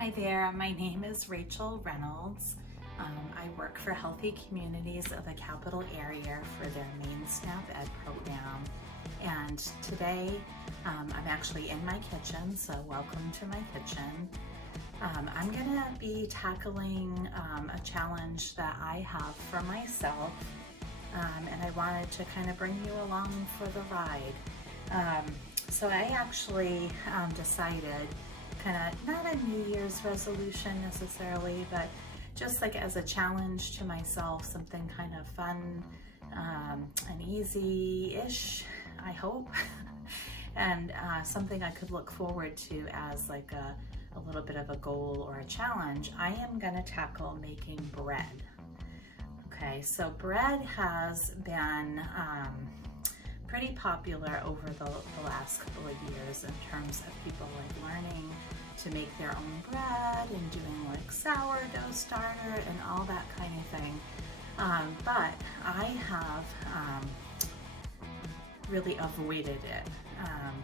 Hi there, my name is Rachael Reynolds. I work for Healthy Communities of the Capital Area for their main SNAP Ed program. And today I'm actually in my kitchen, so welcome to my kitchen. I'm gonna be tackling a challenge that I have for myself, and I wanted to kind of bring you along for the ride. So I actually decided, kind of not a New Year's resolution necessarily, but just like as a challenge to myself, something kind of fun and easy-ish, I hope, and something I could look forward to as like a little bit of a goal or a challenge. I am gonna tackle making bread. Okay, so bread has been pretty popular over the last couple of years in terms of people like learning to make their own bread and doing like sourdough starter and all that kind of thing. But I have really avoided it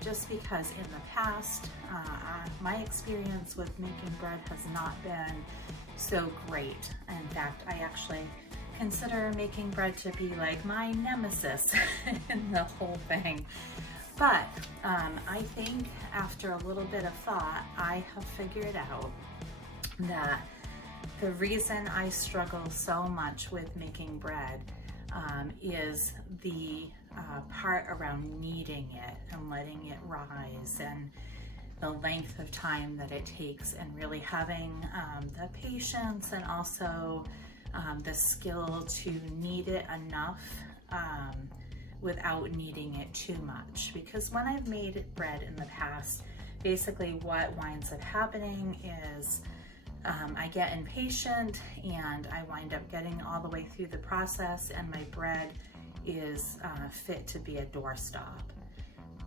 just because in the past my experience with making bread has not been so great. In fact, I actually consider making bread to be like my nemesis in the whole thing. But I think after a little bit of thought, I have figured out that the reason I struggle so much with making bread is the part around kneading it and letting it rise, and the length of time that it takes, and really having the patience and also the skill to knead it enough without kneading it too much. Because when I've made bread in the past, basically what winds up happening is I get impatient and I wind up getting all the way through the process, and my bread is fit to be a doorstop.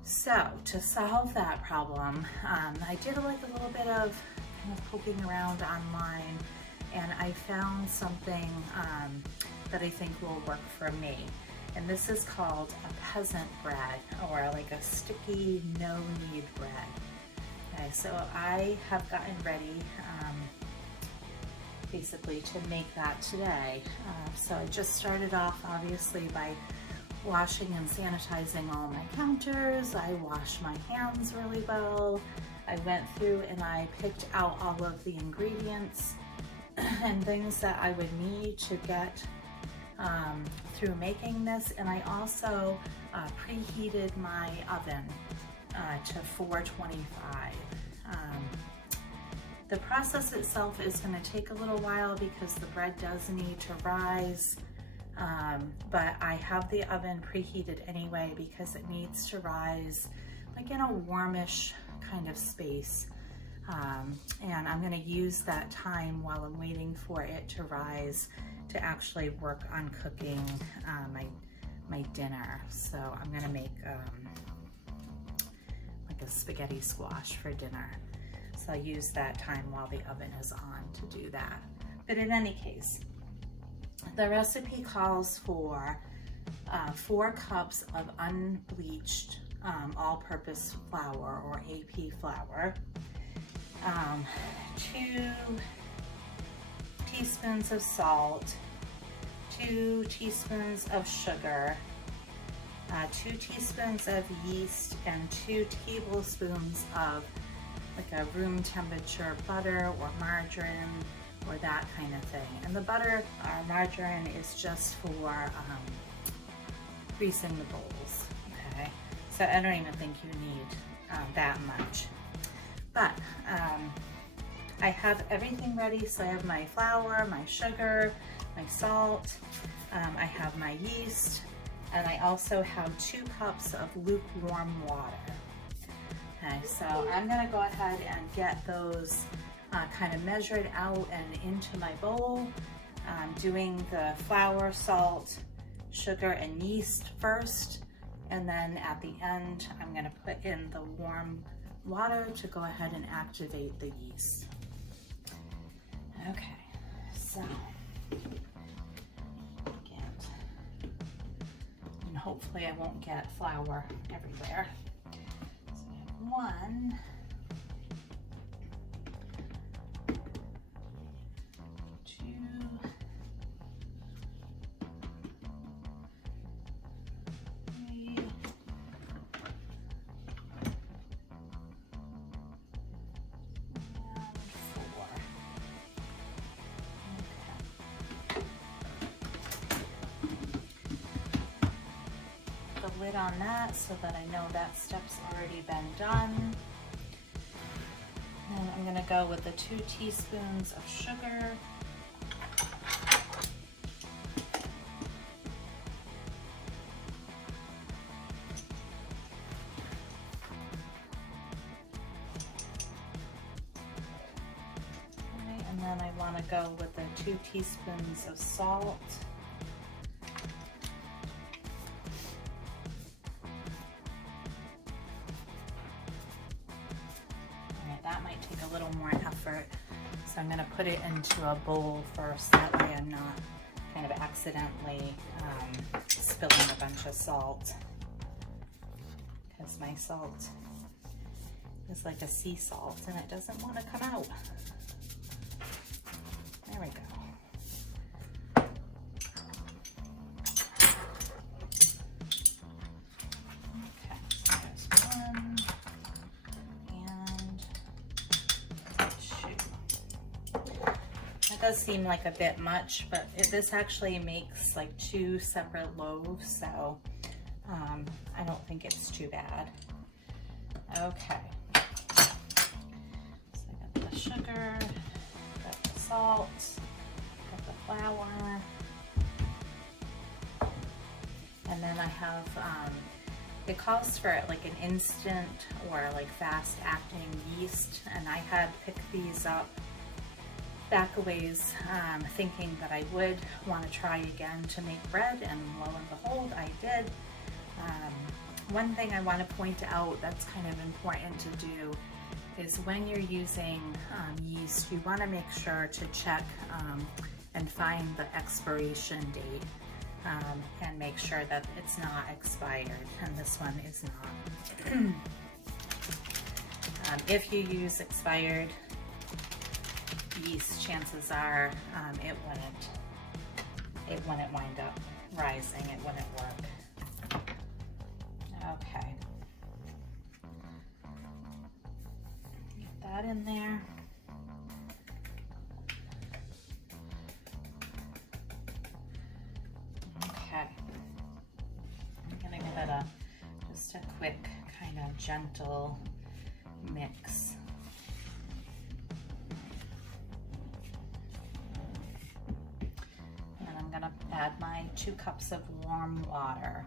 So to solve that problem, I did like a little bit of kind of poking around online, and I found something that I think will work for me. And this is called a peasant bread, or like a sticky no knead bread. Okay, so I have gotten ready basically to make that today. So I just started off obviously by washing and sanitizing all my counters. I washed my hands really well. I went through and I picked out all of the ingredients and things that I would need to get through making this. And I also preheated my oven to 425. The process itself is going to take a little while because the bread does need to rise, but I have the oven preheated anyway because it needs to rise like in a warmish kind of space. And I'm going to use that time while I'm waiting for it to rise to actually work on cooking my dinner. So I'm going to make like a spaghetti squash for dinner. So I use that time while the oven is on to do that. But in any case, the recipe calls for 4 cups of unbleached all-purpose flour, or AP flour, 2 teaspoons of salt, 2 teaspoons of sugar, 2 teaspoons of yeast, and 2 tablespoons of like a room temperature butter or margarine or that kind of thing. And the butter or margarine is just for greasing the bowls, okay? So I don't even think you need that much. But I have everything ready. So I have my flour, my sugar, my salt, I have my yeast, and I also have 2 cups of lukewarm water. Okay, so I'm gonna go ahead and get those kind of measured out and into my bowl. Doing the flour, salt, sugar, and yeast first, and then at the end I'm gonna put in the warm water to go ahead and activate the yeast. Okay, so and hopefully I won't get flour everywhere. So I have 1 lid on that so that I know that step's already been done. And I'm gonna go with the 2 teaspoons of sugar. Okay, and then I wanna go with the 2 teaspoons of salt. That might take a little more effort, so I'm going to put it into a bowl first, that way I'm not kind of accidentally spilling a bunch of salt, because my salt is like a sea salt and it doesn't want to come out. There we go. Does seem like a bit much, but this actually makes like 2 separate loaves, so I don't think it's too bad. Okay, so I got the sugar, got the salt, got the flour, and then I have it calls for like an instant or like fast acting yeast, and I had picked these up back a ways, thinking that I would want to try again to make bread, and lo and behold, I did. One thing I want to point out that's kind of important to do is when you're using yeast, you want to make sure to check and find the expiration date and make sure that it's not expired, and this one is not. If you use expired yeast, chances are it wouldn't wind up rising, it wouldn't work. Okay, get that in there. Okay, I'm gonna give it just a quick kind of gentle mix. Add my 2 cups of warm water.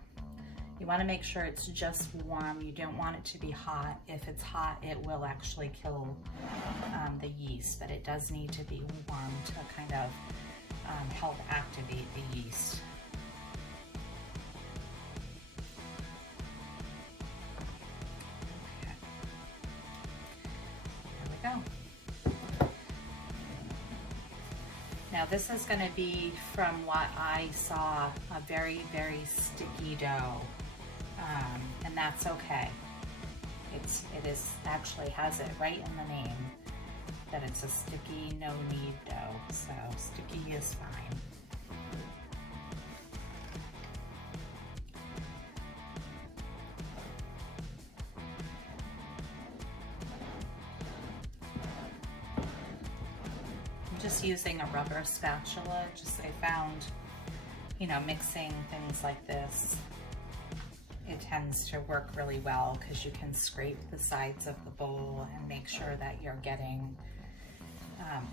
You want to make sure it's just warm. You don't want it to be hot. If it's hot, it will actually kill the yeast, but it does need to be warm to kind of help activate the yeast. Okay. There we go. Now this is going to be, from what I saw, a very, very sticky dough, and that's okay. It is actually has it right in the name that it's a sticky, no knead dough, so sticky is fine. Just using a rubber spatula, I found, mixing things like this, it tends to work really well because you can scrape the sides of the bowl and make sure that you're getting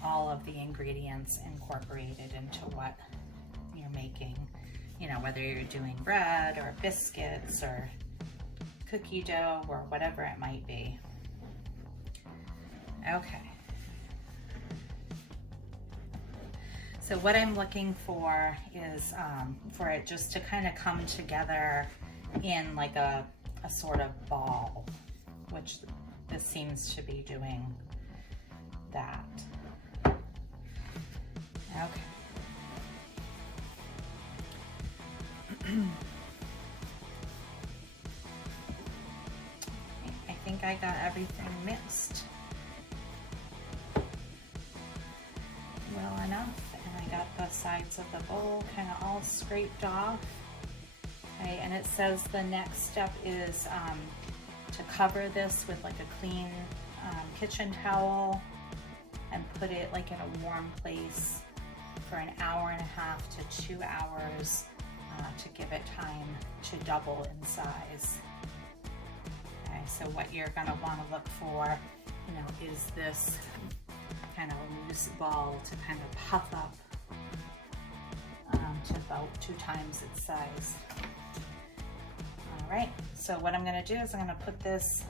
all of the ingredients incorporated into what you're making, whether you're doing bread or biscuits or cookie dough or whatever it might be. Okay. So what I'm looking for is for it just to kind of come together in like a sort of ball, which this seems to be doing that. Okay. I think I got everything mixed well enough. I got the sides of the bowl kind of all scraped off. Okay, and it says the next step is to cover this with like a clean kitchen towel and put it like in a warm place for an hour and a half to 2 hours to give it time to double in size. Okay, so what you're going to want to look for, is this kind of loose ball to kind of puff up to about 2 times its size. All right, so what I'm going to do is I'm going to put this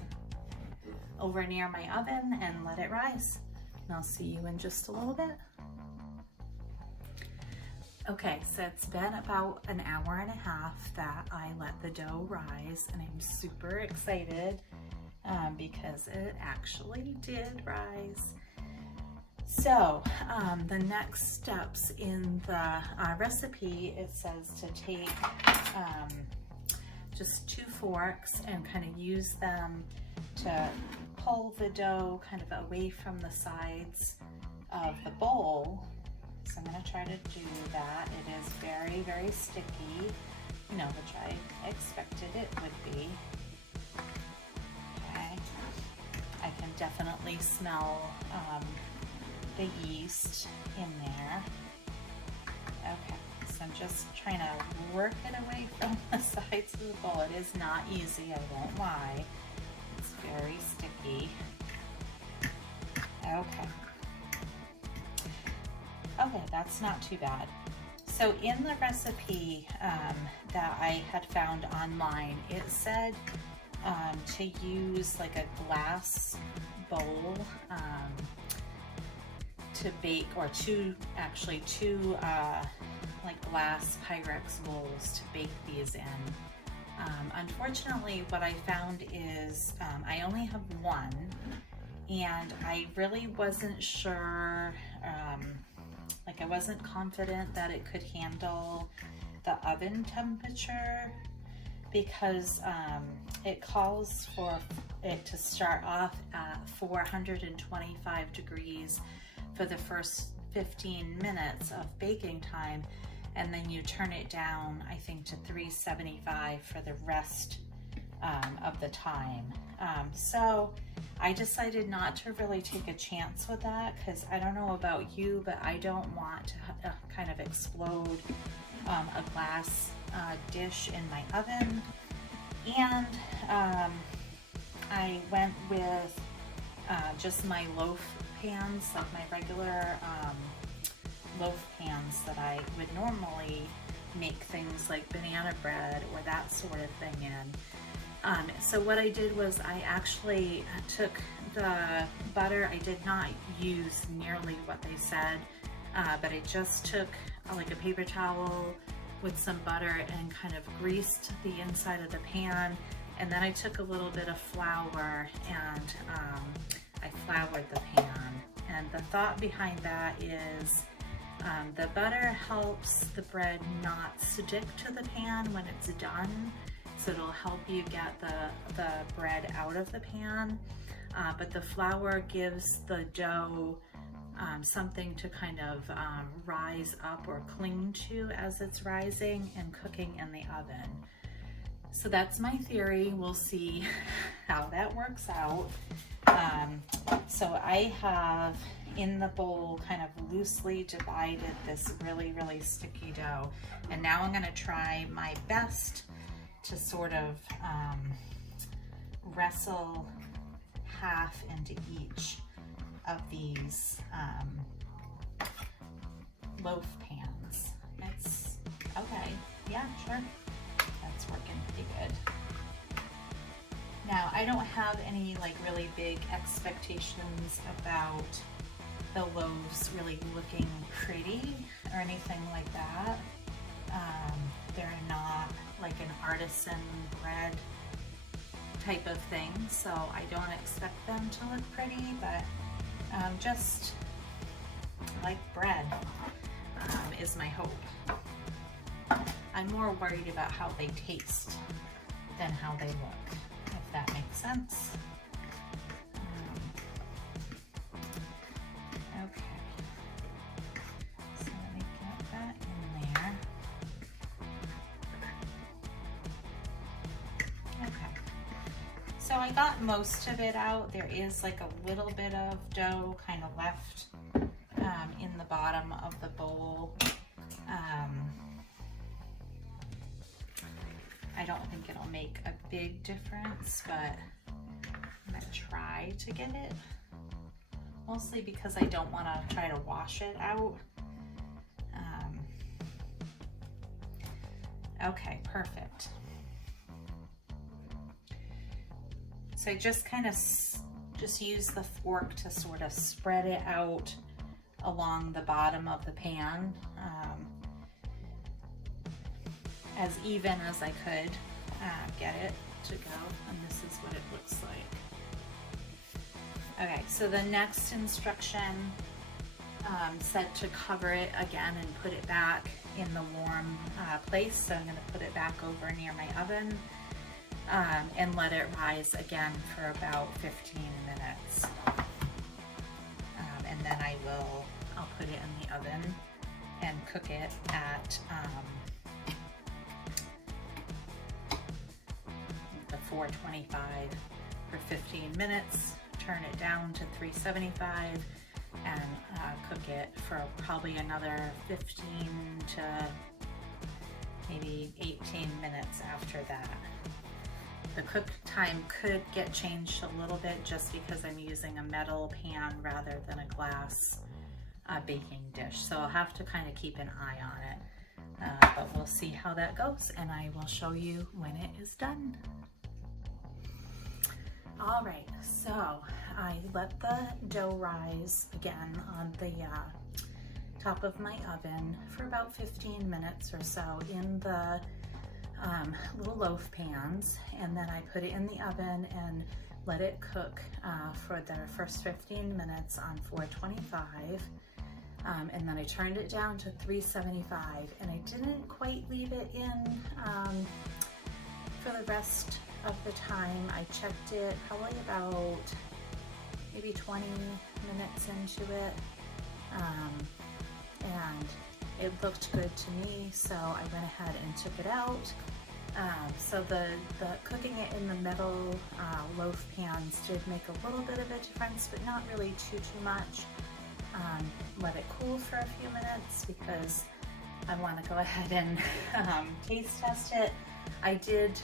over near my oven and let it rise. And I'll see you in just a little bit. Okay, so it's been about an hour and a half that I let the dough rise, and I'm super excited because it actually did rise. So the next steps in the recipe, it says to take just 2 forks and kind of use them to pull the dough kind of away from the sides of the bowl. So I'm going to try to do that. It is very, very sticky, which I expected it would be. Okay, I can definitely smell the yeast in there. Okay, so I'm just trying to work it away from the sides of the bowl. It is not easy, I won't lie. It's very sticky. Okay. Okay, that's not too bad. So in the recipe that I had found online, it said to use like a glass bowl to bake, or two like glass Pyrex bowls to bake these in. Unfortunately, what I found is I only have one, and I really wasn't sure, I wasn't confident that it could handle the oven temperature, because it calls for it to start off at 425 degrees for the first 15 minutes of baking time, and then you turn it down, I think, to 375 for the rest of the time. So I decided not to really take a chance with that, because I don't know about you, but I don't want to kind of explode a glass dish in my oven. And I went with just my loaf pans, like my regular loaf pans that I would normally make things like banana bread or that sort of thing in. So what I did was I actually took the butter. I did not use nearly what they said, but I just took like a paper towel with some butter and kind of greased the inside of the pan, and then I took a little bit of flour and I floured the pan. And the thought behind that is the butter helps the bread not stick to the pan when it's done, so it'll help you get the bread out of the pan, but the flour gives the dough something to kind of rise up or cling to as it's rising and cooking in the oven. So that's my theory. We'll see how that works out. So I have in the bowl kind of loosely divided this really, really sticky dough, and now I'm going to try my best to sort of wrestle half into each of these loaf pans. It's okay. Yeah, sure. That's working pretty good. Now, I don't have any like really big expectations about the loaves really looking pretty or anything like that. They're not like an artisan bread type of thing, so I don't expect them to look pretty, but just like bread is my hope. I'm more worried about how they taste than how they look, if that makes sense. Okay, so let me get that in there. Okay, so I got most of it out. There is like a little bit of dough kind of left in the bottom of the bowl. I don't think it'll make a big difference, but I'm gonna try to get it. Mostly because I don't want to try to wash it out. Okay, perfect. So I just kind of just use the fork to sort of spread it out along the bottom of the pan, as even as I could get it to go, and this is what it looks like. Okay, so the next instruction said to cover it again and put it back in the warm place, so I'm going to put it back over near my oven and let it rise again for about 15 minutes. And then I'll put it in the oven and cook it at the 425 for 15 minutes, turn it down to 375, and cook it for probably another 15 to maybe 18 minutes after that. The cook time could get changed a little bit just because I'm using a metal pan rather than a glass baking dish. So I'll have to kind of keep an eye on it, but we'll see how that goes, and I will show you when it is done. All right, so I let the dough rise again on the top of my oven for about 15 minutes or so in the little loaf pans, and then I put it in the oven and let it cook for the first 15 minutes on 425, and then I turned it down to 375, and I didn't quite leave it in for the rest of the time. I checked it probably about maybe 20 minutes into it, and it looked good to me, so I went ahead and took it out. So the cooking it in the metal loaf pans did make a little bit of a difference, but not really too much. Let it cool for a few minutes because I want to go ahead and taste test it. I did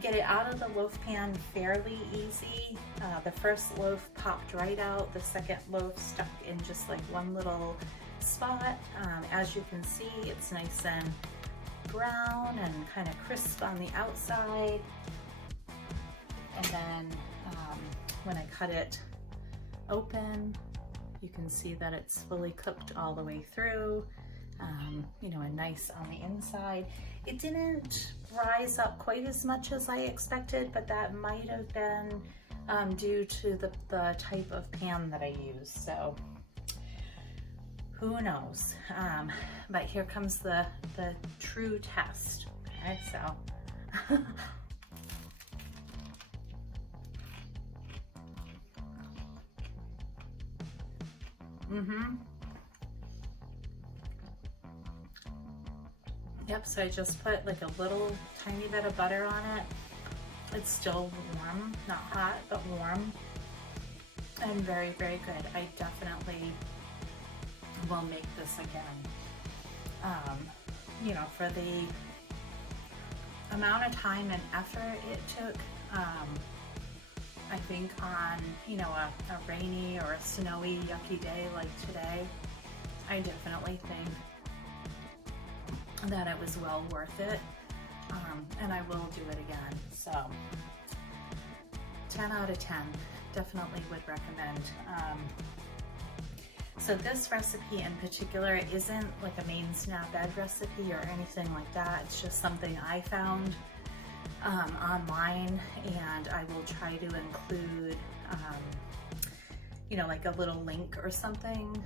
get it out of the loaf pan fairly easy. The first loaf popped right out. The second loaf stuck in just like one little spot. As you can see, it's nice and brown and kind of crisp on the outside. And then when I cut it open, you can see that it's fully cooked all the way through. You know, and nice on the inside. It didn't rise up quite as much as I expected, but that might have been due to the type of pan that I used, so who knows. But here comes the true test. Okay, so Yep, so I just put like a little tiny bit of butter on it. It's still warm, not hot, but warm, and very, very good. I definitely will make this again. You know, for the amount of time and effort it took, I think on, you know, a rainy or a snowy, yucky day like today, I definitely think that it was well worth it, and I will do it again. So 10 out of 10, definitely would recommend. So this recipe in particular isn't like a main SNAP Ed recipe or anything like that. It's just something I found online, and I will try to include you know, like a little link or something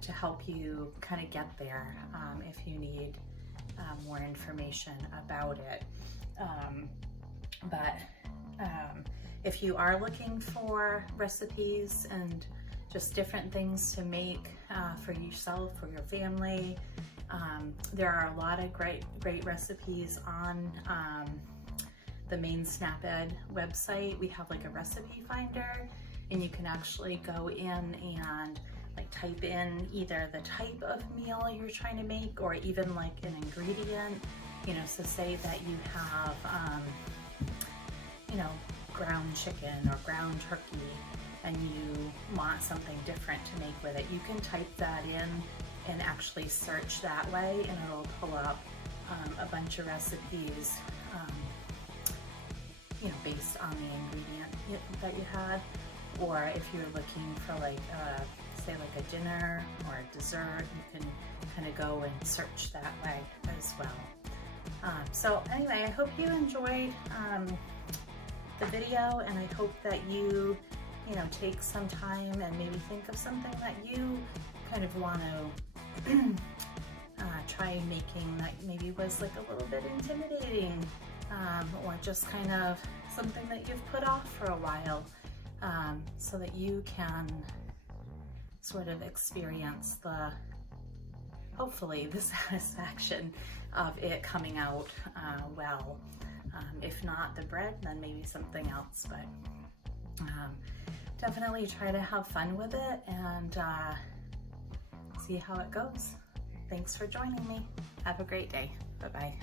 to help you kind of get there if you need more information about it. But if you are looking for recipes and just different things to make for yourself or your family, there are a lot of great recipes on the main SNAP Ed website. We have like a recipe finder, and you can actually go in and like type in either the type of meal you're trying to make or even like an ingredient, you know, so say that you have, you know, ground chicken or ground turkey and you want something different to make with it. You can type that in and actually search that way, and it'll pull up a bunch of recipes, you know, based on the ingredient that you had. Or if you're looking for like, say like a dinner or a dessert, you can kind of go and search that way as well. So anyway, I hope you enjoyed the video, and I hope that you know, take some time and maybe think of something that you kind of want to try making that maybe was like a little bit intimidating, or just kind of something that you've put off for a while, so that you can sort of experience hopefully the satisfaction of it coming out well. If not the bread, then maybe something else, but definitely try to have fun with it and see how it goes. Thanks for joining me. Have a great day. Bye-bye.